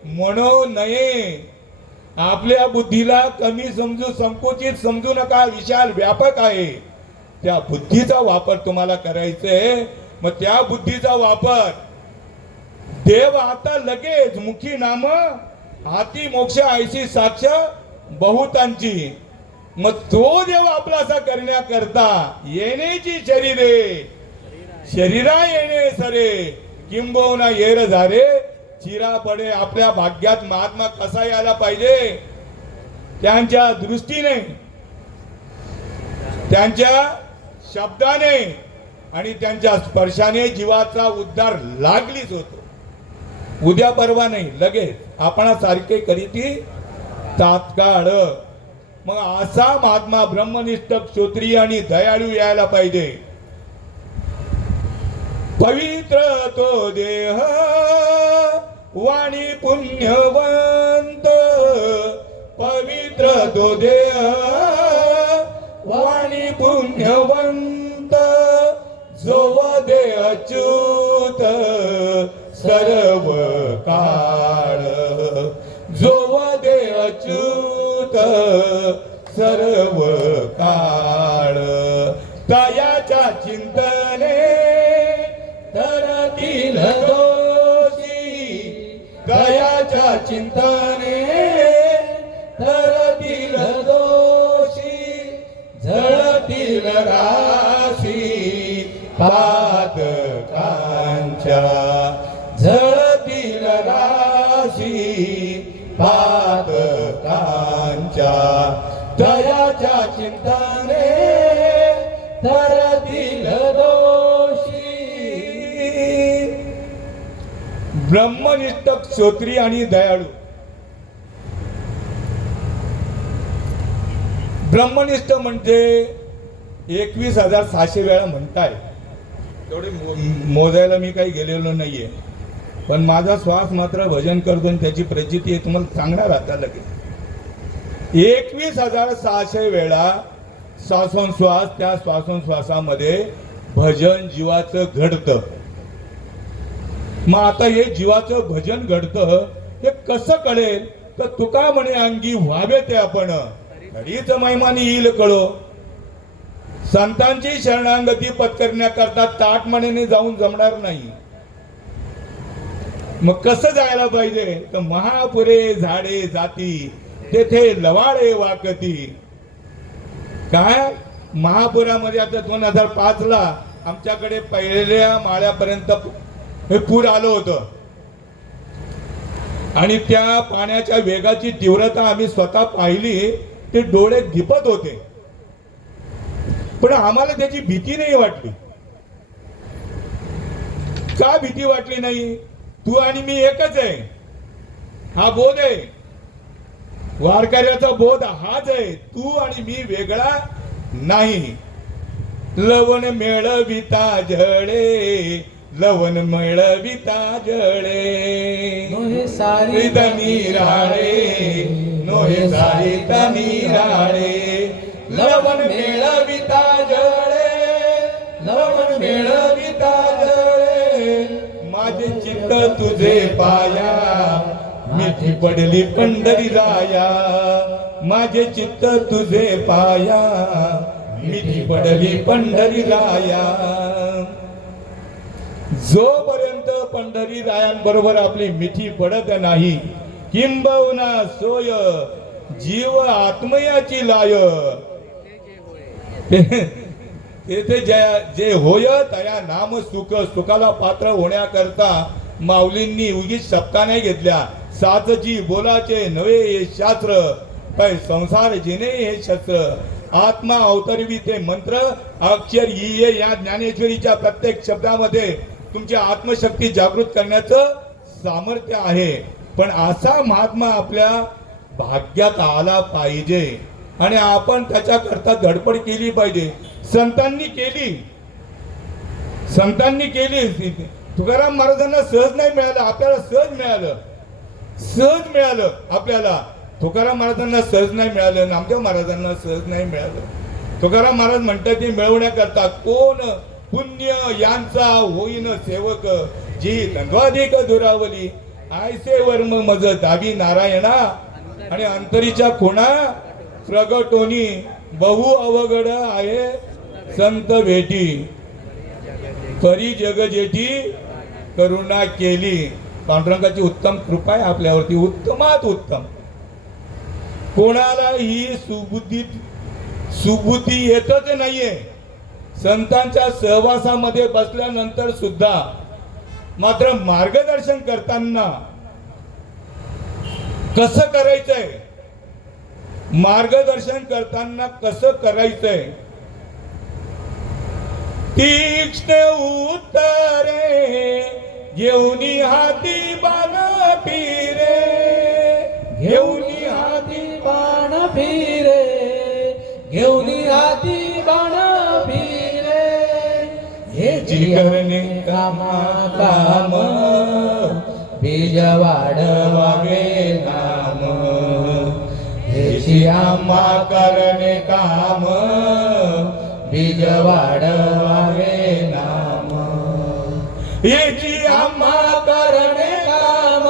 म्हणो नये. आपल्या बुद्धीला कमी समजू, संकुचित समजू नका. विशाल व्यापक आहे. त्या बुद्धीचा वापर तुम्हाला करायचा आहे. मग त्या बुद्धीचा वापर, देव आता लगेच मुखी नाम हाती मोक्ष ऐशी साक्ष बहुतांची. मग तो देव आपलासा करण्याकरता येण्याची शरीरा येणे सरे, किंबहुना येर झारे चिरा पडे. आपल्या भाग्यात महात्मा कसा यायला पाहिजे, त्यांच्या दृष्टीने, त्यांच्या शब्दाने आणि त्यांच्या स्पर्शाने जीवाचा उद्धार लागलीच होतो. उद्या परवा नाही, लगेच आपणासारखे करीती तात्काळ. मग असा महात्मा ब्रह्मनिष्ठ क्षत्रिय आणि दयाळू यायला पाहिजे. पवित्र तो देह वाणी पुण्यवंत, पवित्र तो देह वाणी पुण्यवंत, जो दे अच्युत सर्व काळ, जो दे अच्युत सर्व काळ. तयाच्या चिंतने तरतील दोषी, तयाच्या चिंतने तरतील दोषी, झळतील राशी पातकांच्या, झळतील राशी पातकांच्या. दयाच्या चिंतने तरतील दोषी. ब्रह्मनिष्ठ क्षत्रिय आणि दयाळू. ब्रह्मनिष्ठ म्हणजे 21,600 वेळा म्हणताय. तेवढे मोजायला मी काही गेलेलो नाहीये, पण माझा श्वास मात्र भजन करतो आणि त्याची प्रचिती तुम्हाला सांगणार आता लगेच. 21,600 वेळा श्वासोश्वास, त्या श्वासोश्वासामध्ये भजन जीवाचं घडतं. मग आता हे जीवाचं भजन घडतं हे कसं कळेल, तर तुका म्हणे अंगी व्हावे ते आपण, तरीच मैमानी येईल कळो. संतांची शरणागती पत्करण्याकरता ताटमानेने जाऊन जमणार नाही. मग कसं जायला पाहिजे, तर महापुरे झाडे जाती तेथे लवाडे वाकती. काय महापुरामध्ये आता 2005 ला आमच्याकडे पहिल्या माळ्यापर्यंत हे पूर आलं होतं आणि त्या पाण्याच्या वेगाची तीव्रता आम्ही स्वतः पाहिली. ते डोळे दिपत होते, पण आम्हाला त्याची भीती नाही वाटली. का भीती वाटली नाही, तू आणि मी एकच आहे. हा बोध आहे, वारकऱ्याचा बोध हाच आहे. तू आणि मी वेगळा नाही. लवण मेळविता जळे, लवण मेळविता जळे, नोहे सारी निराळे, नोहे सारी निराळे. लवण मेळविता जळे, लवण मेळविता जळे. माझे चित्त तुझे पाया, मिठी पडली पंढरी राया. माझे चित्त तुझे पाया, मिठी पडली पंढरी राया. जोपर्यंत पंढरी रायांबरोबर आपली मिठी पडत नाही, किंबहुना सोय जीव आत्मयाची लाय. तेथे जे होय तया नाम सुख. सुखाला पात्र होण्याकरता माऊलींनी उगीच शपका नाही घेतल्या. साचची बोलाचे नवे हे शास्त्र, काय संसार जिने हे शस्त्र. आत्मा अवतरवी ते मंत्र अक्षर ये या ज्ञानेश्वरीच्या प्रत्येक शब्दामध्ये तुमची आत्मशक्ती जागृत करण्याचं सामर्थ्य आहे. पण असा महात्मा आपल्या भाग्यात आला पाहिजे आणि आपण त्याच्याकरता धडपड केली पाहिजे. संतांनी केली. तुकाराम महाराजांना सहज नाही मिळालं, आपल्याला सहज मिळालं आपल्याला. तुकाराम महाराजांना सहज नाही मिळालं, नामदेव महाराजांना सहज नाही मिळालं. तुकाराम महाराज म्हणतात ते मिळवण्याकरता कोण पुण्य यांचा होईन सेवक, जी धन्वाधिक दुरावली आयसे वर्म मज दावी नारायणा. आणि अंतरीच्या खुणा प्रगटोनी बहु अवघड आहे संत भेटी, करी जग जेठी करुणा केली. पांडुरंगाची उत्तम कृपा आहे आपल्यावरती, उत्तमात उत्तम. कोणाला ही सुबुद्धी येतच नाहीये. संतांच्या सहवासामध्ये बसल्यानंतर सुद्धा मात्र मार्गदर्शन करताना कसं करायचंय, मार्गदर्शन करताना कसं करायचंय, तीक्ष्ण उत्तरे घेऊनी हाती बाण फिरे, घेऊनी हाती बाण फिरे, घेऊनी हाती बाण फिरे, हे करणे कामा काम बीज वाढवावे नाम, हेची आम्हा करणे काम बीज वाढवावे नाम, याची आम्हा करणे काम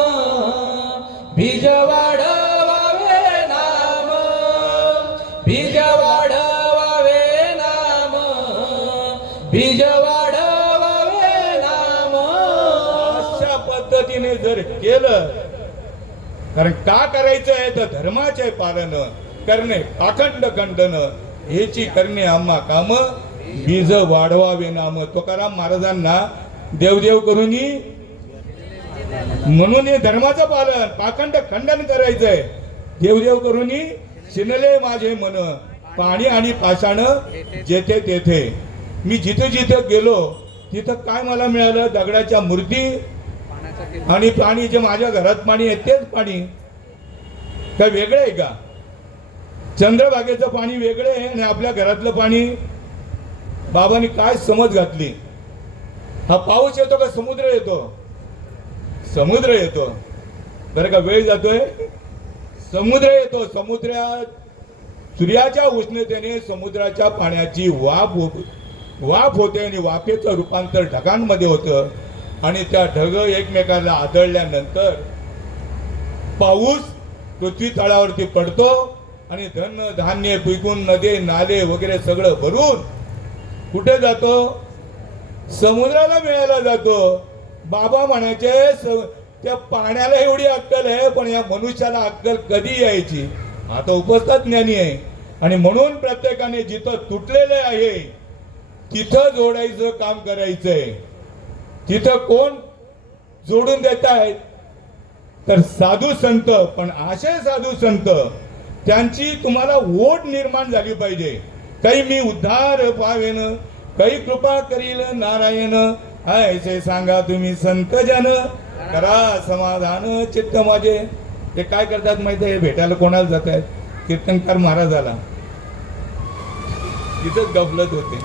बीज वाढवावे नाम, बीज वाढवावे नाम, बीज वाढवावे नाम. अशा पद्धतीने जर केलं, कारण का करायचं आहे तर धर्माचे पालन करणे, पाखंड खंडन हेची करणे आम्हा काम बीज वाढवावे नाम. तुकाराम महाराजांना देवदेव करूनी म्हणून हे धर्माचं पालन पाखंड खंडन करायचंय. देवदेव करूनी शिनले माझे मन, पाणी आणि पाषाण जेथे तेथे. मी जिथे जिथे गेलो तिथं काय मला मिळालं, दगडाच्या मूर्ती आणि पाणी. जे माझ्या घरात पाणी आहे तेच पाणी. काय वेगळं आहे का? चंद्रभागेचं पाणी वेगळं आहे आणि आपल्या घरातलं पाणी. बाबांनी काय समज घातली. हा पाऊस येतो का समुद्र येतो? समुद्र येतो. बरं का, वेळ जातोय. समुद्र येतो. समुद्रात सूर्याच्या उष्णतेने समुद्राच्या पाण्याची वाफ होते आणि वाफेचं रूपांतर ढगांमध्ये होतं आणि त्या ढग एकमेकाला आदळल्यानंतर पाऊस पृथ्वी तळावरती पडतो आणि धन धान्य पिकून नदे नाले वगैरे सगळं भरून कुठे जातो? समुद्राला मिळायला जातो. बाबा म्हणायचे त्या पाण्याला एवढी अक्कल आहे पण या मनुष्याला अक्कल कधी यायची? आता उपस्थित ज्ञानी आहे आणि म्हणून प्रत्येकाने जिथं तुटलेलं आहे तिथं जोडायचं काम करायचंय. तिथं कोण जोडून देत आहेत तर साधू संत. पण असे साधू संत त्यांची तुम्हाला ओढ निर्माण झाली पाहिजे. काही मी उद्धार पावेन, काही कृपा करील नारायण, ऐसे सांगा तुम्ही संत जन, करा समाधान चित्त माझे. ते काय करतात माहिती आहे? भेटायला कोणाला जात आहेत? कीर्तनकार महाराजाला. तिथंच गफलत होते.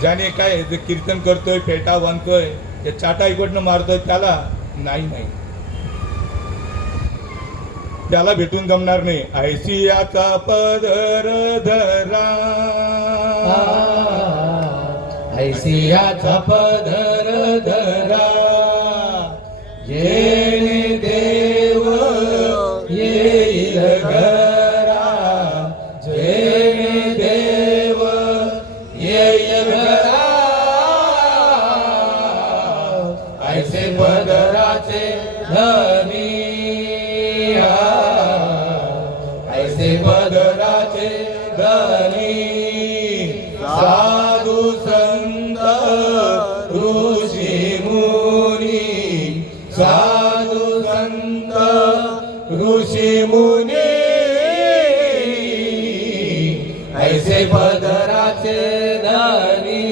ज्याने काय कीर्तन करतोय, फेटा बांधतोय, ते चाटा इकडनं मारतोय, त्याला नाही त्याला भेटून जमणार नाही. ऐसियाचा पदर धरा, ऐसियाचा पदर धरा, जेणे देव येईल घरा, जेणे देव येईल घरा, ऐसे पदराचे धनी, ऐसे पदराचे धनी, साधू संत ऋषी मुनी, साधू संत ऋषी मुनी, ऐसे पदराचे धनी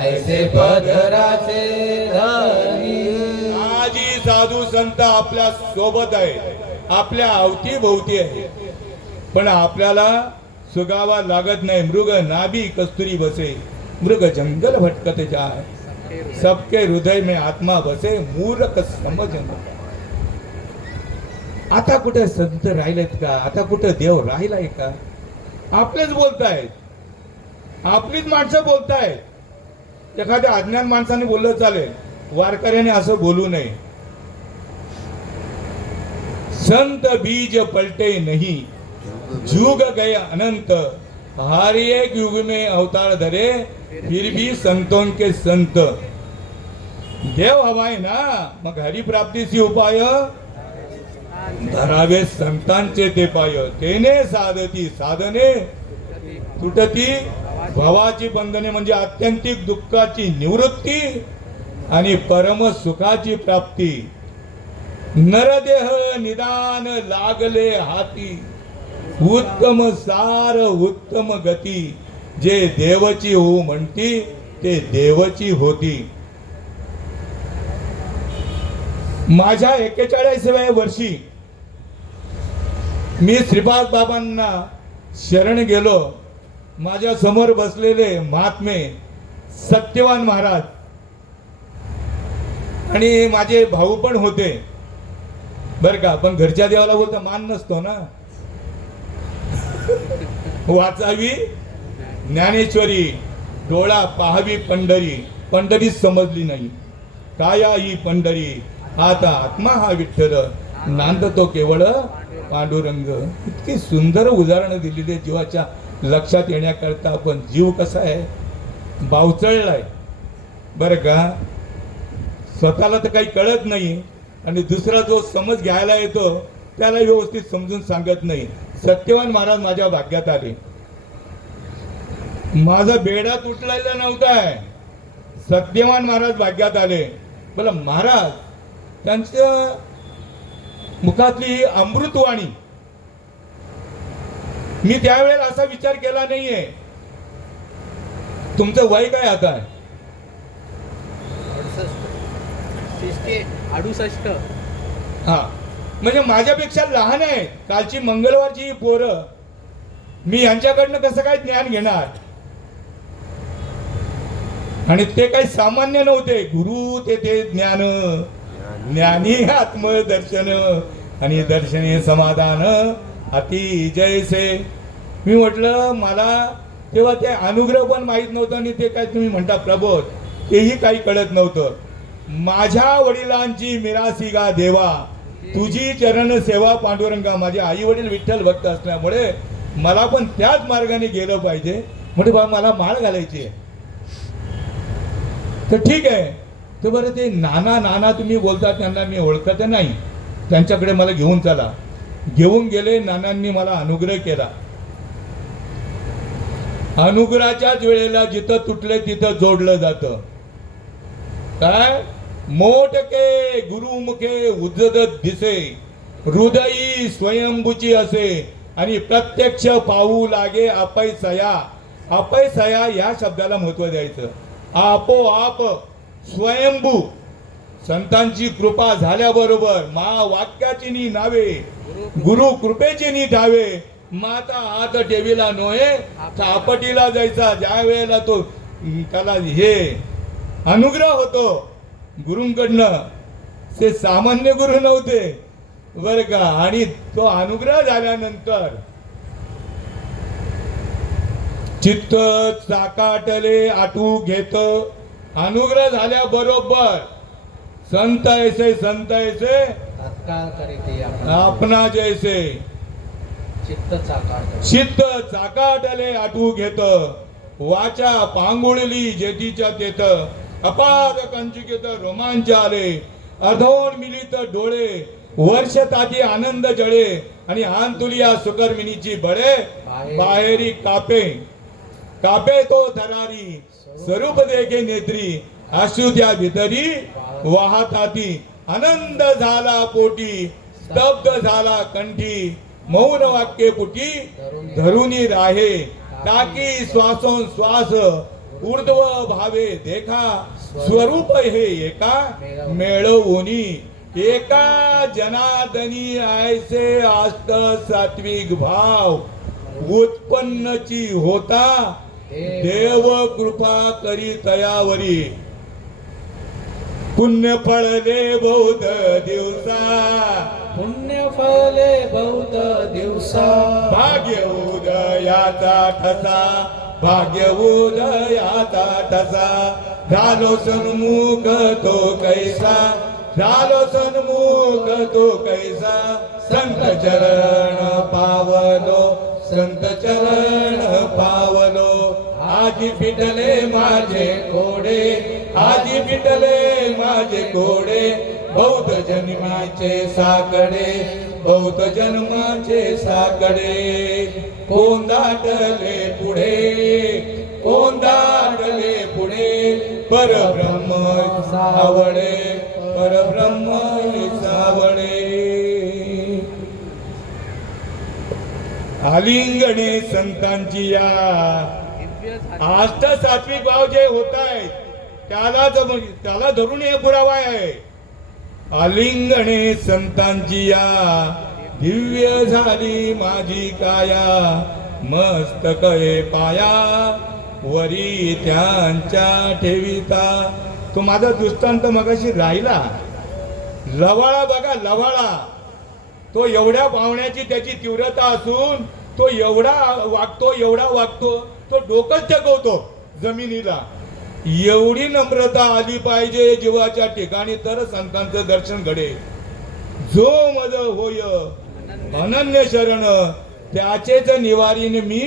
ऐसे पदराचे धनी. आजी साधू संत आपल्या सोबत आहे, आपल्या अवतीभोवती आहे, पण आपल्याला सुगावा लागत नाही. मृग नाभी कस्तुरी बसे, मृग जंगल भटकत जाय, सबके हृदय में आत्मा बसे, मूर्ख समज न. आता कुठे संत राहिलेत का? आता कुठे देव राहिलाय का? आपलेच बोलतायत, आपलीच माणसं बोलतायत. एखाद्या अज्ञान माणसाने बोललं चालेल, वारकऱ्याने असं बोलू नये. संत बीज पलटे नहीं, जुग गए अनंत, हर एक युग में अवतार धरे, फिर भी संतों के संत. देव हवाय ना, मग हरिप्राप्तीची उपाय धरावे संतांचे ते पाय. तेने साधती साधने तुटती भवाची बंधने, म्हणजे आत्यंतिक दुःखाची निवृत्ती आणि परम सुखाची प्राप्ती. नरदेह निदान लागले हाती, उत्तम सार उत्तम गती, जे देवची हो म्हणती ते देवची होती. माझ्या 41व्या वर्षी मी श्रीपाद बाबांना शरण गेलो. माझ्या समोर बसलेले महात्मे सत्यवान महाराज आणि माझे भाऊ पण होते बर का. पण घरच्या देवाला बोलता मान नसतो ना. वाचावी ज्ञानेश्वरी, डोळा पाहावी पंढरी, पंढरीच समजली नाही. काया ही पंढरी, आता आत्मा हा विठ्ठल, नांदतो केवळ पांडुरंग. इतकी सुंदर उदाहरणं दिलेली जीवाच्या लक्षात येण्याकरता. पण जीव कसा आहे, बावचळलाय बरं का. स्वतःला तर काही कळत नाही आणि दुसरा जो समज घ्यायला येतो त्याला व्यवस्थित समजून सांगत नाही. सत्यवान महाराज माझ्या भाग्यात आले. माझा बेडा तुटलेला नव्हता, सत्यवान महाराज भाग्यात आले. बोला महाराज, त्यांच्या मुखातली अमृतवाणी. मी त्यावेळेला असा विचार केला नाहीये. तुमचं वय काय आता? 68. हा, म्हणजे माझ्यापेक्षा लहान आहे. कालची मंगळवारची पोरं, मी यांच्याकडनं कसं काय ज्ञान घेणार? आणि ते काही सामान्य नव्हते. गुरु ते ज्ञान, ज्ञानी आत्मदर्शन आणि दर्शने समाधान अति जैसे. मी म्हटलं मला तेव्हा ते अनुग्रह पण माहीत नव्हतं आणि ते काय तुम्ही म्हणता प्रबोध, तेही काही कळत नव्हतं. माझ्या वडिलांची मिरासी गा देवा, तुझी चरण सेवा पांडुरंगा. माझे आई वडील विठ्ठल भक्त असल्यामुळे मला पण त्याच मार्गाने गेलं पाहिजे. म्हणजे बाबा मला माळ घालायची आहे. तर ठीक आहे. तर बरं ते नाना तुम्ही बोलता, त्यांना मी ओळखत नाही. त्यांच्याकडे मला घेऊन चला. घेऊन गेले. नानांनी मला अनुग्रह केला. अनुग्रहाच्याच वेळेला जिथं तुटले तिथं जोडलं जातं. काय? मोठके गुरुमुखे उजदत दिसे, हृदयी स्वयंभूची असे, आणि प्रत्यक्ष पाहू लागे अपैसया. अपैसया या शब्दाला महत्व द्यायचं. आपोआप स्वयंभू संतांची कृपा झाल्याबरोबर महावाक्याची नी नावे, गुरु कृपेची नी ठावे, माता हात ठेवीला नोहे थापटीला जायचा. ज्या वेळेला तो त्याला हे अनुग्रह होतो गुरुंकडनं, ते सामान्य गुरु नव्हते बर का. आणि तो अनुग्रह झाल्यानंतर चित्त चाकाटले आठवू घेत. अनुग्रह झाल्या बरोबर संत ऐसे तत्काळ करीते आपणा जैसे. चित्त चाकाटले आठवू घेत, वाचा पांगुळली जेतीच्या तेथ, अपार कंचुकेत रोमांच आले, अधोन मिलित डोळे, वर्ष ताती आनंद जळे, आणि आंतुलिया सुकर्मिनीची बळे, बाहेरी कापे कापे तो धरारी, स्वरूप देखे नेत्री, आशु त्या भितरी वाहताती. आनंद झाला पोटी, स्तब्ध झाला कंठी, मौन वाक्य पुटी धरुनी राहे टाकी श्वासोश्वास ऊर्ध्व भावे देखा स्वरूप हे एका मेळवुनी एका जनादनी ऐसे अष्ट सात्विक भाव उत्पन्नची होता देव कृपा करी तयावरी पुण्य फळले बौद्ध दिवसा पुण्य फले बौद्ध दिवसा भाग्य उदयाचा ठसा भाग्य उदयाचा ठसा झालो सन्मुख तो कैसा झालो सन्मुख तो कैसा संत चरण पावलो संत चरण पावलो आजी पिटले माझे कोडे आजी पिटले माझे कोडे बौद्ध जन्माचे साकडे बौद्ध जन्माचे साकडे कोंदाटले पुढे परब्रह्म सावळे परब्रह्म सावळे आलिंगणे संतांची या अष्ट सात्विक भाव जे होत आहे त्याला धरून हे पुरावा आहे आलिंगणे संतांची या दिव्य झाली माझी काया मस्तक हे पाया वरी त्यांच्या ठेविता तो माझा दृष्टांत मगाशी राहिला लवाळा बघा लवाळा तो एवढ्या पावण्याची त्याची तीव्रता असून तो एवढा वागतो तो डोकंच टेकवतो जमिनीला एवढी नम्रता आली पाहिजे जीवाच्या ठिकाणी तर संतांचं दर्शन घडेल जो मज होय अनन्य शरण त्याचेच निवारीन मी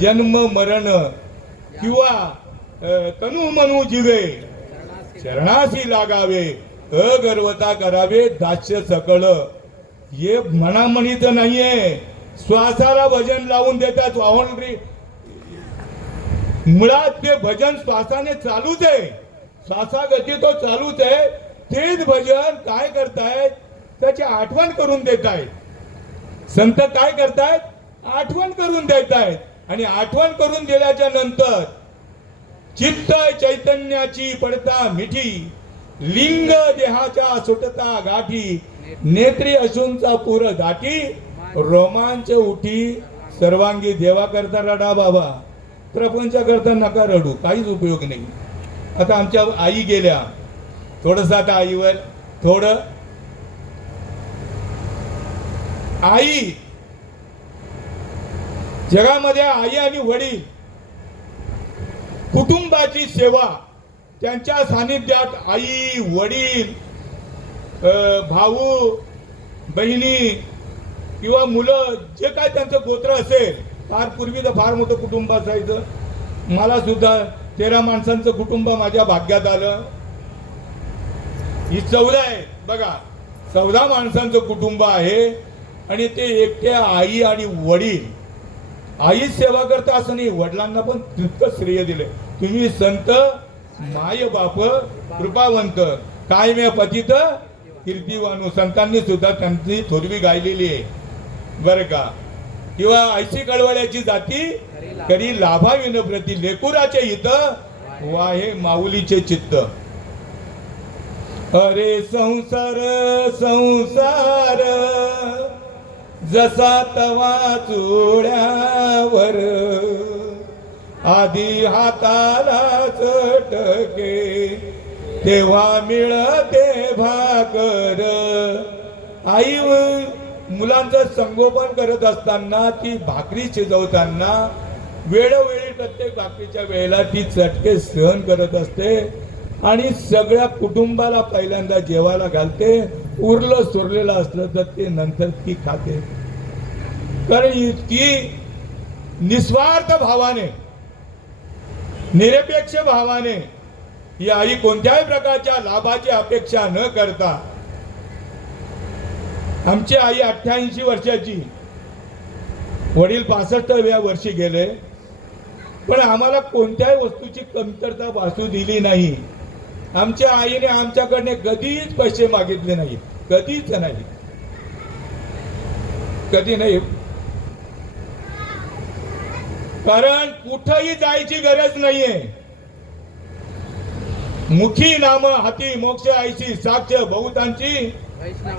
जन्म मरण किंवा तनु मनु जीवे शरणासी लागावे अगर्वता करावे दास्य सकळ हे म्हणामणीच नाहीये श्वासाला भजन लावून देतात ऑलरेडी मुळात ते भजन श्वासाने चालूच आहे श्वासागती तो चालूच आहे तेच भजन काय करतायत त्याची आठवण करून देतायत संत काय करतायत आठवण करून देतायत आणि आठवण करून दिल्याच्या नंतर चित्त चैतन्याची पडता मिठी लिंग देहाच्या सुटता गाठी नेत्री असूनचा पूर दाटी रोमांच उठी सर्वांगी देवा करता रडा बाबा प्रपंच करता नका रडू काहीच उपयोग नाही आता आमच्या आई गेल्या थोडस आता आईवर थोडं आई जगामध्ये आई आणि वडील कुटुंबाची सेवा त्यांच्या सानिध्यात आई वडील भाऊ बहिणी किंवा मुलं जे काय त्यांचं गोत्र असेल फार पूर्वी तर फार मोठं कुटुंब असायचं मला सुद्धा 13 माणसांचं कुटुंब माझ्या भाग्यात आलं ही 14 आहे बघा 14 माणसांचं कुटुंब आहे आणि ते एकट्या आई आणि वडील आई सेवा करता असं नाही वडिलांना पण तितकं श्रेय दिले तुम्ही संत माय बाप कृपावंत काय मे पतित कीर्तिवानू संतांनी सुद्धा त्यांची थोरवी गायलेली आहे बर का किंवा ऐशी कळवळ्याची जाती करी लाभाविन प्रति लेकुराचे हित वाहे माऊलीचे चित्त अरे संसार संसार जसा तवा चोळ्यावर आधी हाताला चटके तेव्हा मिळते भाकर आई मुलांचं संगोपन करत असताना ती भाकरी शिजवताना वेळोवेळी प्रत्येक भाकरीच्या वेळेला ती चटके सहन करत असते आणि सगळ्या कुटुंबाला पहिल्यांदा जेवायला घालते उरलं सुरलेलं असलं तर ते नंतर ती खाते कारण इतकी निस्वार्थ भावाने निरपेक्ष भावाने ही आई कोणत्याही प्रकारच्या लाभाची अपेक्षा न करता आमची आई 88 वर्षाची वडील 65व्या वर्षी गेले पण आम्हाला कोणत्याही वस्तूची कमतरता भासू दिली नाही आमच्या आईने आमच्याकडे कधीच पैसे मागितले नाही कधीच नाही कधी नाही, कारण कुठंही जायची गरज नाहीये. मुखी नाम हाती मोक्ष आईची साक्ष बहुतांची,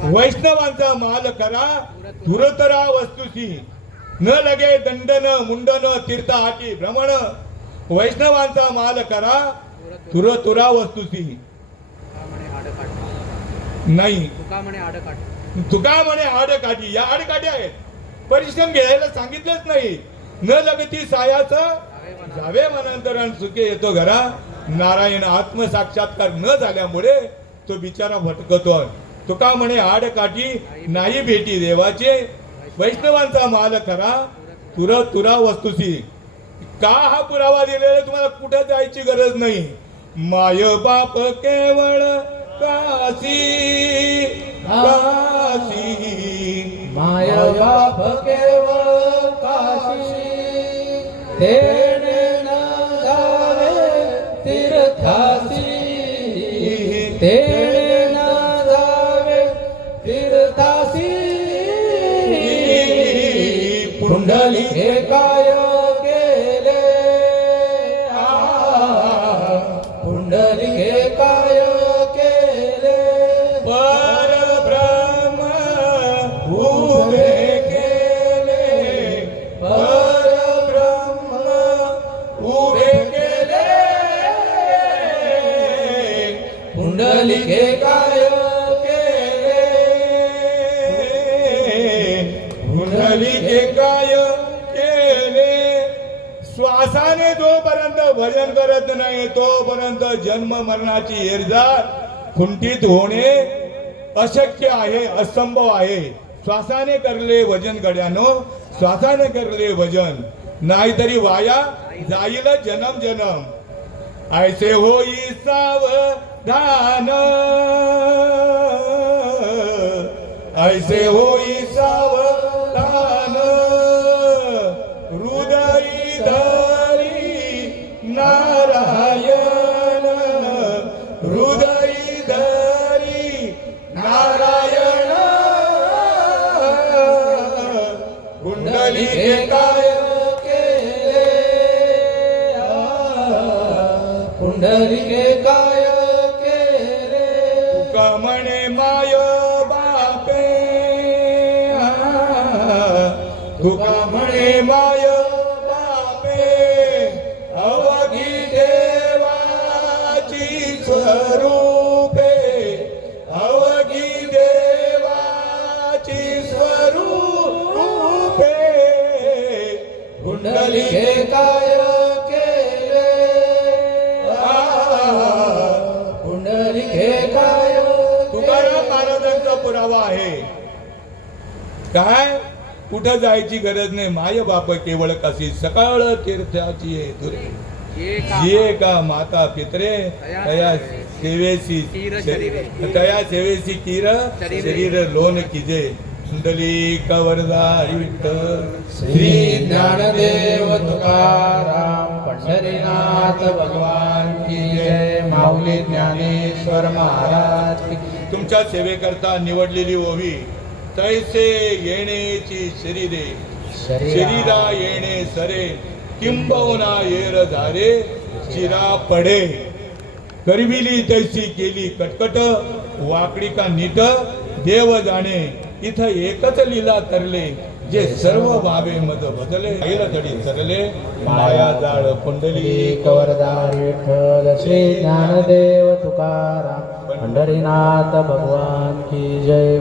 वैष्णवांचा माल करा धुरतरा वस्तुसी. न लगे दंडन मुंडन तीर्थ हाती भ्रमण, वैष्णवांचा माल करा धुरतुरा वस्तुसी. नाही, तुका म्हणे आडकाठी, या आडकाठी आहेत. परिश्रम घ्यायला सांगितलंच नाही. न लगती सायाचं जावे मनांतरण सुखे येतो घरा. नारायण आत्मसाक्षात्कार न झाल्यामुळे तो बिचारा भटकतोय. तुका म्हणे आडकाठी नाही भेटी देवाचे, वैष्णवांचा माल करा तुरा वस्तुसी. का हा पुरावा दिलेला तुम्हाला कुठे जायची गरज नाही. माय बाप केवळ काशी काशी, माय बाप केवळ काशी, तेणे न जावे तीर्थासी, तेणे न जावे तीर्थासी. पुंडलिके काय केले, पुंडलिके काय केले, परब्रह्म उभे केले, परब्रह्म उभे केले. पुंडलिके काय केले, पुंडलिके काय केले. श्वासाने जोपर्यंत भजन करत नाही तोपर्यंत जन्म मरणाची एरजार खुंटीत होणे अशक्य आहे, असंभव आहे. श्वासाने करले भजन गड्यानो, श्वासाने करले भजन, नाहीतरी वाया जाईल जन्म जन्म. ऐसे होई सावधान, ऐसे होई सावधान. हृदयी धरी नारायण, हृदयी धरी नारायण. पुंडलिके काय केले, पुंडलिके काय केले. तुका म्हणे माय बापे, तुका म्हणे माय बापे, अवघी देवाची स्वरूपे, अवघी देवाची स्वरूपे. पुंडलिके काय केले, पुंडलिके काय तुकाराम महाराजांचा पुरावा आहे. काय कुठं जायची गरज नाही. माय बाप केवळ कशी सकाळ तीर्थाची आहे धुरे. जे का माता पित्रे तया सेवेसी, तया सेवेसी कीर शरीर लोन किजे. कुंडली कवरदारी विठ्ठल श्री ज्ञानदेव तुकाराम पंढरीनाथ भगवान की जय. माऊली ज्ञानेश्वर महाराज की. तुमच्या सेवेकरता निवडलेली ओवी. तैसे येण्याची शरीरे, शरीरा येणे सरे, किंबहुना येर झारे चिरा पडे. करविली तैसी केली कटकट, वाकडी का नीट देव जाणे. इथं एकच लीला तरले, जे सर्व भावे मद बदले. ऐल तडी तरले माया जाळ कुंडली कवरदार विठ्ठल. श्री ज्ञानदेव तुकाराम पंढरीनाथ भगवान की जय.